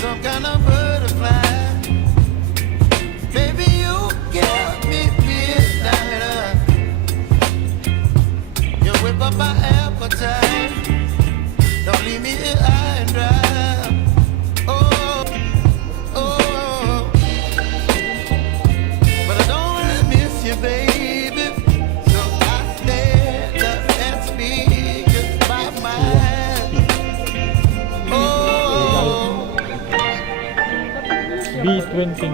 some kind of butterfly. Baby, you give me midnight. You whip up my appetite. Don't leave me here high and dry. Oh, oh. But I don't really miss you, baby. So I stand up and speak my mind. Oh. B29.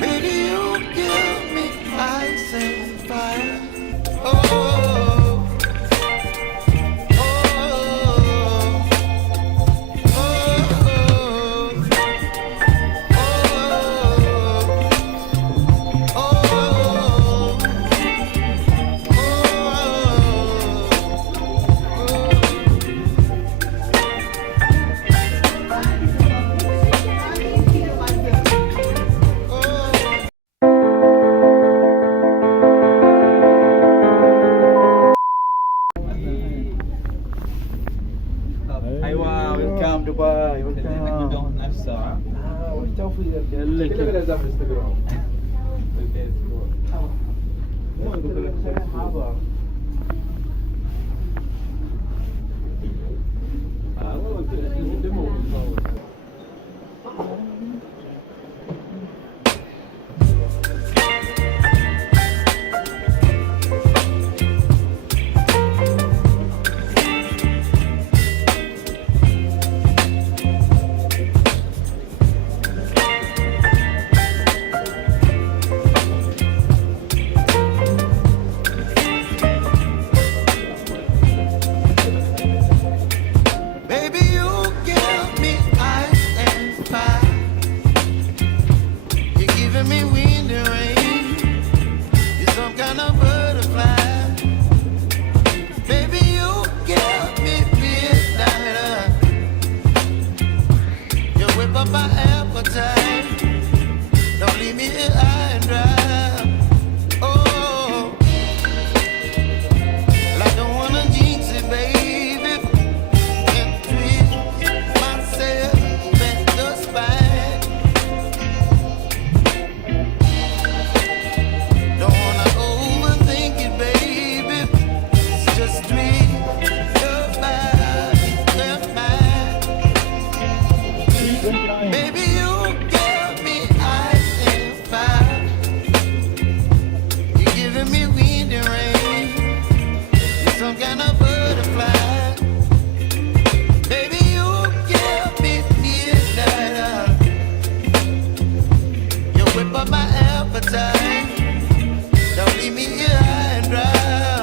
Baby, you give me ice and fire. Oh, oh, oh, ايوه ويلكم دبي ويلكم baby, you give me ice and fire. You're giving me wind and rain. You're some kind of butterfly. Baby, you give me midnight. You whip up my appetite. Don't leave me here high and dry. Oh, well, I don't wanna jinx it, baby. And twist myself at the spine. Don't wanna overthink it, baby. It's just me, your body, your mind. Baby, you give me ice and fire. You're giving me wind and rain. You're some kind of butterfly. Baby, you give me midnight. You whip up my appetite. Don't leave me here high and dry.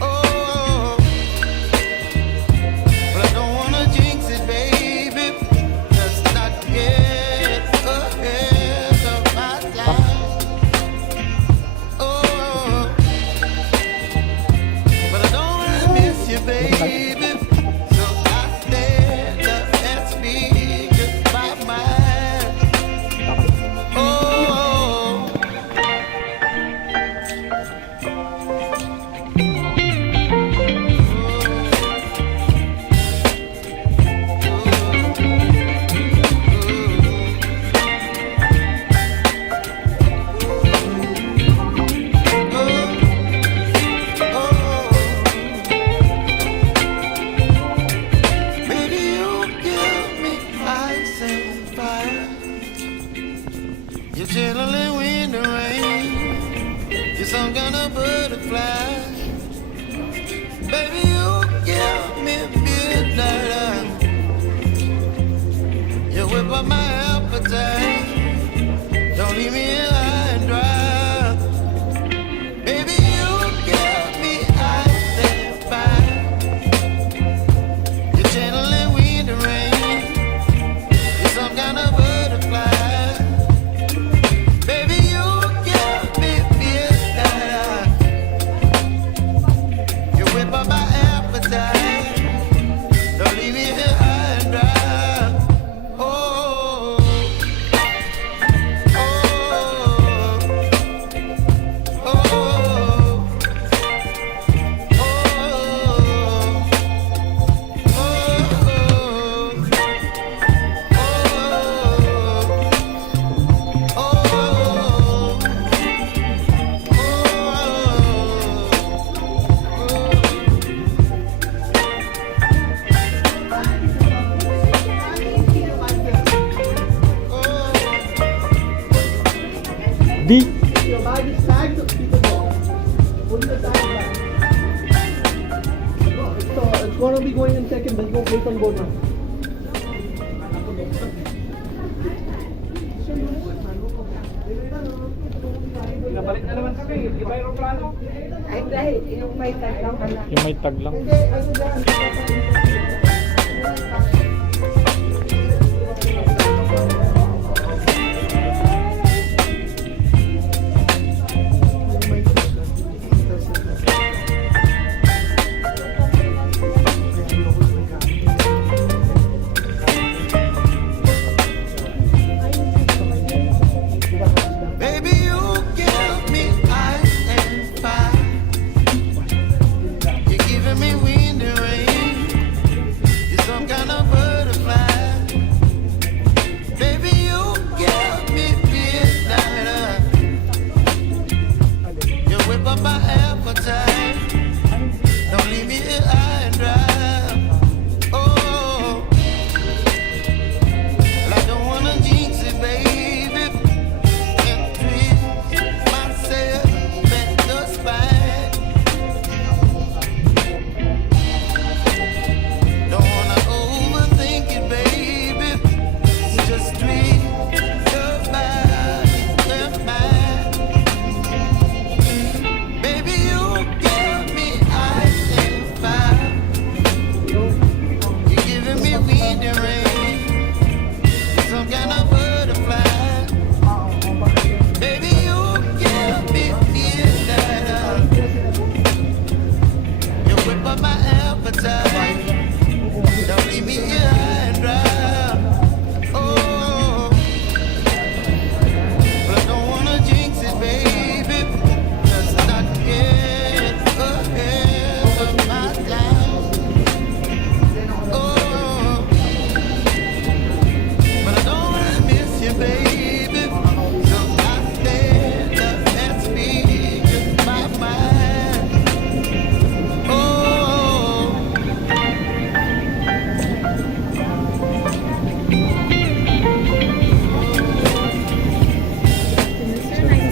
Oh, but I don't wanna jinx it, baby. Just not get ahead of my time. Oh, but I don't really miss you, baby. So I stand up and speak my mind. Oh. Baby, you give me ice and fire. You're chilling wind and rain. You're some kind of butterfly. Baby, you give me midnight. You whip up my appetite. Don't leave me here high and dry. Baby, you give me ice and fire. You're channeling wind and rain. You're some kind of butterfly. Baby, you give me midnight. this side, dito mo. Put the side back. So, it's gonna be going in second, then go wait and go now. Nabalik na naman kami. Di ba yung plano? Ay, dahil yung may taglang anak. Yung may tag lang. Hindi, ano dyan? Baby, you give me ice and fire. You're giving me wind and rain. You're some kind of butterfly. Baby, you give me midnight. You whip up my appetite. Don't leave me here high and dry. Oh, well, I don't wanna jinx it, baby. And twist myself at the spine. Don't wanna overthink it, baby. Just twist your body and mine. Baby, you give me ice and fire. You're giving me wind and rain. You're some kind of butterfly. Baby, you give me midnight. You whip up my appetite. Don't leave me here high and dry. Oh, but I don't wanna jinx it, baby. Let's not get ahead of my time. Oh, but I don't wanna miss you, baby. So I stand up and speak my mind. Oh,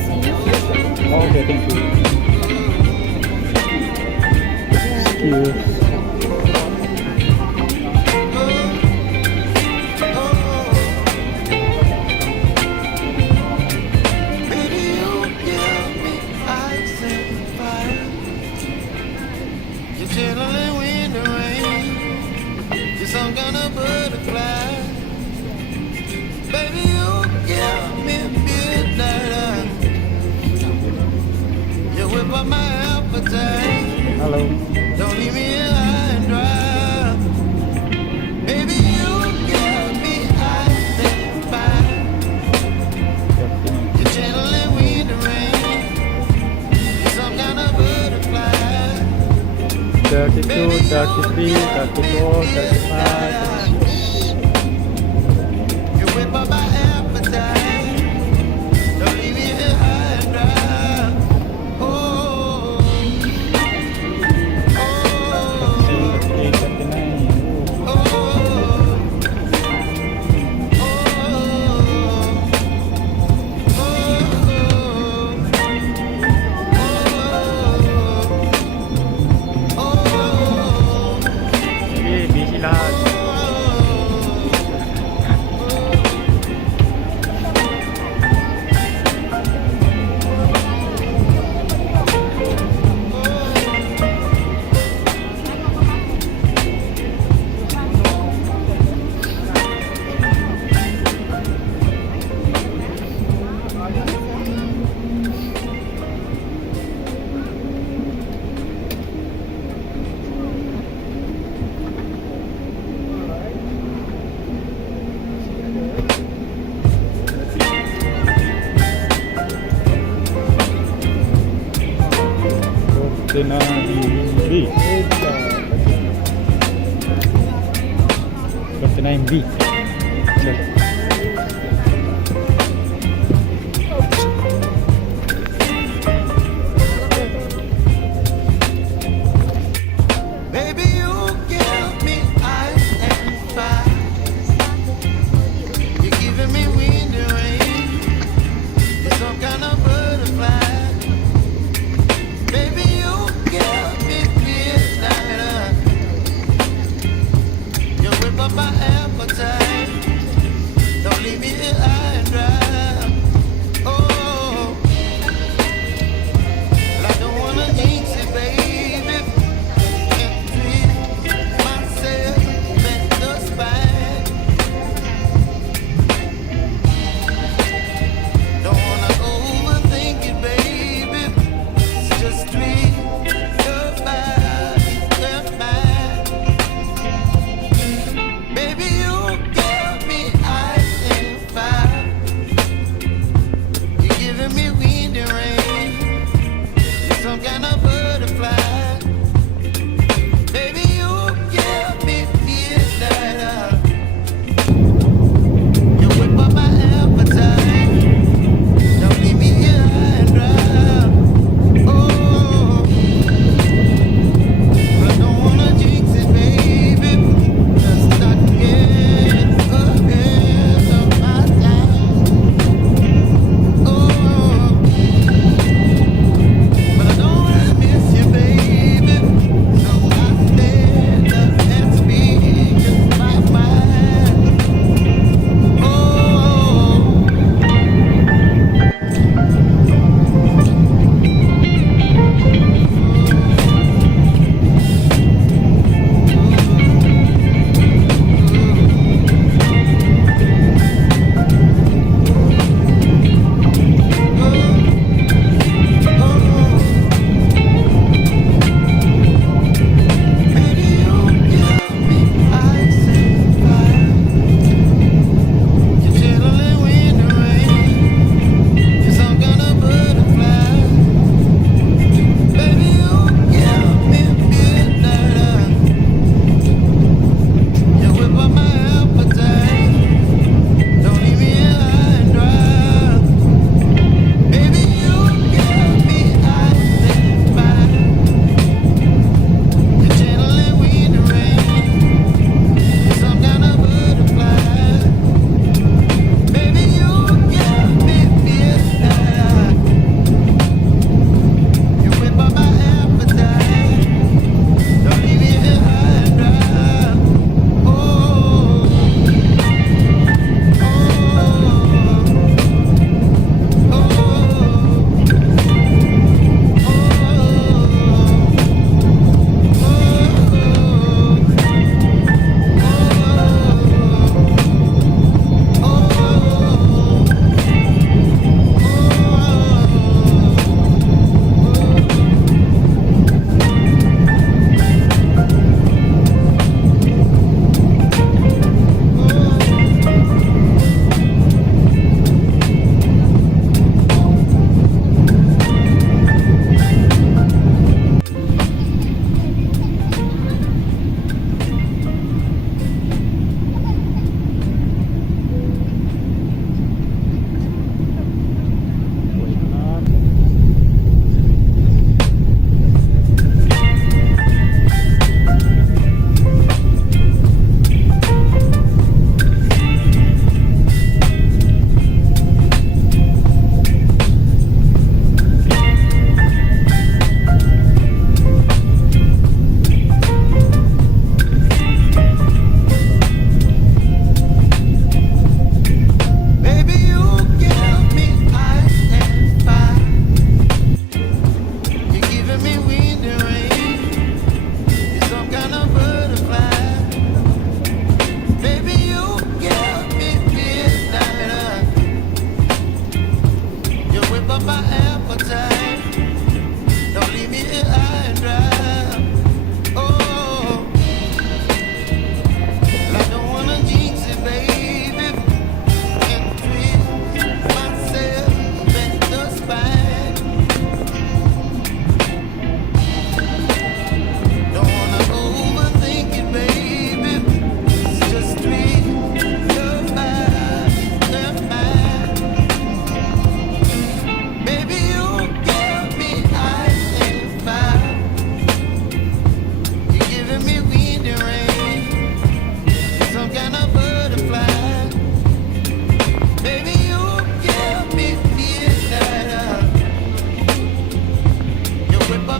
Okay, thank you. Excuse. baby, you give me ice and fire. You're chilling wind and rain. You're some kind of butterfly. Baby, you give me midnight. You whip up my appetite. Hello. Don't leave me here high and dry. Baby, you give me ice and fire. You're channeling wind and rain. You're some kind of butterfly. 32, 33, 34, 35. You whip up my appetite. Don't leave me here high and dry. Oh, oh, 38, 39. oh, Sige, busy lahat. B. 39B. Sir. baby, you give me ice and fire. You're giving me wind and rain. You're some kind of butterfly.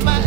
my